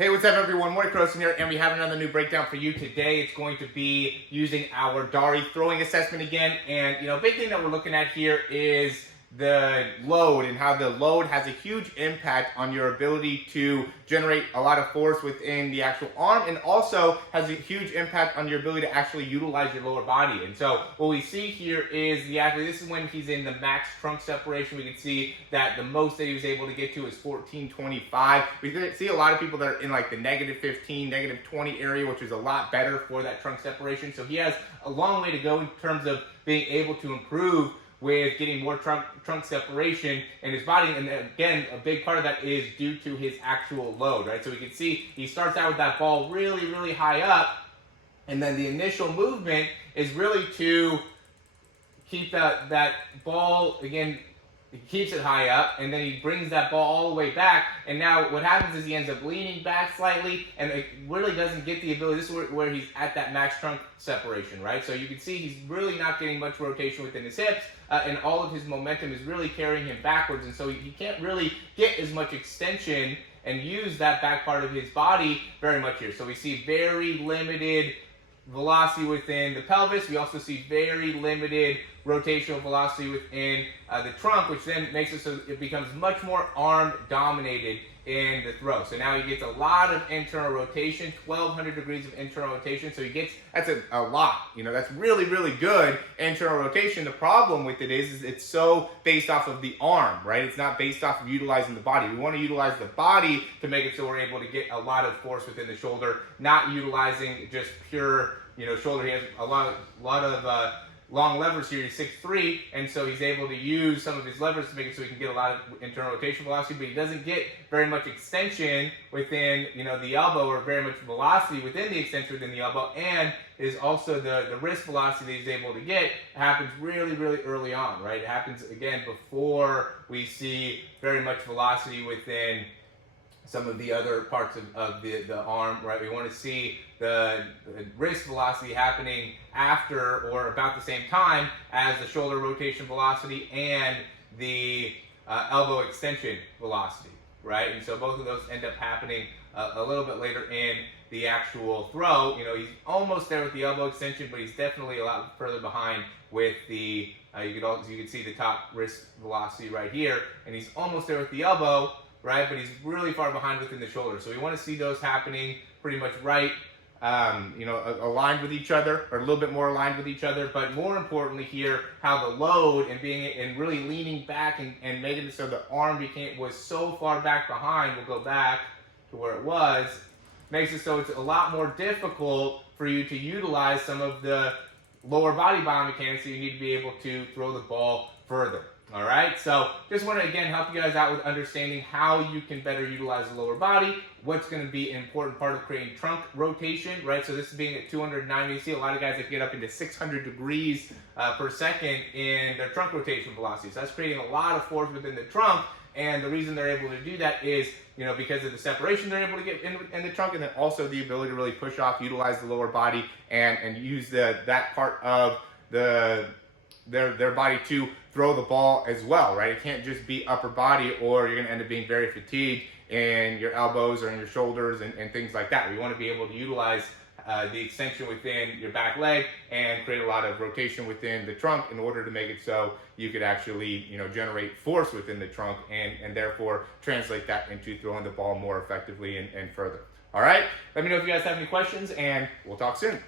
Hey, what's up everyone? Morey Croson here, and we have another new breakdown for you today. It's going to be using our Dari throwing assessment again. And, big thing that we're looking at here is the load and how the load has a huge impact on your ability to generate a lot of force within the actual arm, and also has a huge impact on your ability to actually utilize your lower body. And so what we see here is the athlete, this is when he's in the max trunk separation. We can see that the most that he was able to get to is 1425. We can see a lot of people that are in like the -15, -20 area, which is a lot better for that trunk separation. So he has a long way to go in terms of being able to improve with getting more trunk separation in his body. And again, a big part of that is due to his actual load, right? So we can see he starts out with that ball really, really high up, and then the initial movement is really to keep that ball, again, he keeps it high up, and then he brings that ball all the way back. And now what happens is he ends up leaning back slightly, and it really doesn't get the ability. This is where he's at that max trunk separation, right? So you can see he's really not getting much rotation within his hips, and all of his momentum is really carrying him backwards. And so he can't really get as much extension and use that back part of his body very much here. So we see very limited velocity within the pelvis. We also see very limited rotational velocity within the trunk, which then makes it so it becomes much more arm dominated in the throw. So now he gets a lot of internal rotation, 1200 degrees of internal rotation. So he gets, that's a lot, that's really, really good internal rotation. The problem with it is it's so based off of the arm, right? It's not based off of utilizing the body. We want to utilize the body to make it so we're able to get a lot of force within the shoulder, not utilizing just pure, shoulder. He has a lot of long levers here. He's 6'3", and so he's able to use some of his levers to make it so he can get a lot of internal rotation velocity, but he doesn't get very much extension within, the elbow, or very much velocity within the extension within the elbow, and is also the wrist velocity that he's able to get happens really, really early on, right? It happens, again, before we see very much velocity within some of the other parts of the arm, right? We want to see the wrist velocity happening after or about the same time as the shoulder rotation velocity and the elbow extension velocity, right? And so both of those end up happening a little bit later in the actual throw. He's almost there with the elbow extension, but he's definitely a lot further behind with the, you can see the top wrist velocity right here, and he's almost there with the elbow, right? But he's really far behind within the shoulder. So we want to see those happening pretty much right, aligned with each other, or a little bit more aligned with each other. But more importantly here, how the load and really leaning back and making it so the arm was so far back behind, we'll go back to where it was, makes it so it's a lot more difficult for you to utilize some of the lower body biomechanics that you need to be able to throw the ball further. All right, so just want to, again, help you guys out with understanding how you can better utilize the lower body, what's going to be an important part of creating trunk rotation, right? So this is being at 290. You see a lot of guys that get up into 600 degrees per second in their trunk rotation velocity. So that's creating a lot of force within the trunk, and the reason they're able to do that is, because of the separation they're able to get in the trunk, and then also the ability to really push off, utilize the lower body, and use that part of their body to throw the ball as well, right? It can't just be upper body, or you're going to end up being very fatigued in your elbows or in your shoulders and things like that. We want to be able to utilize the extension within your back leg and create a lot of rotation within the trunk in order to make it so you could actually, generate force within the trunk and therefore translate that into throwing the ball more effectively and further. All right? Let me know if you guys have any questions, and we'll talk soon.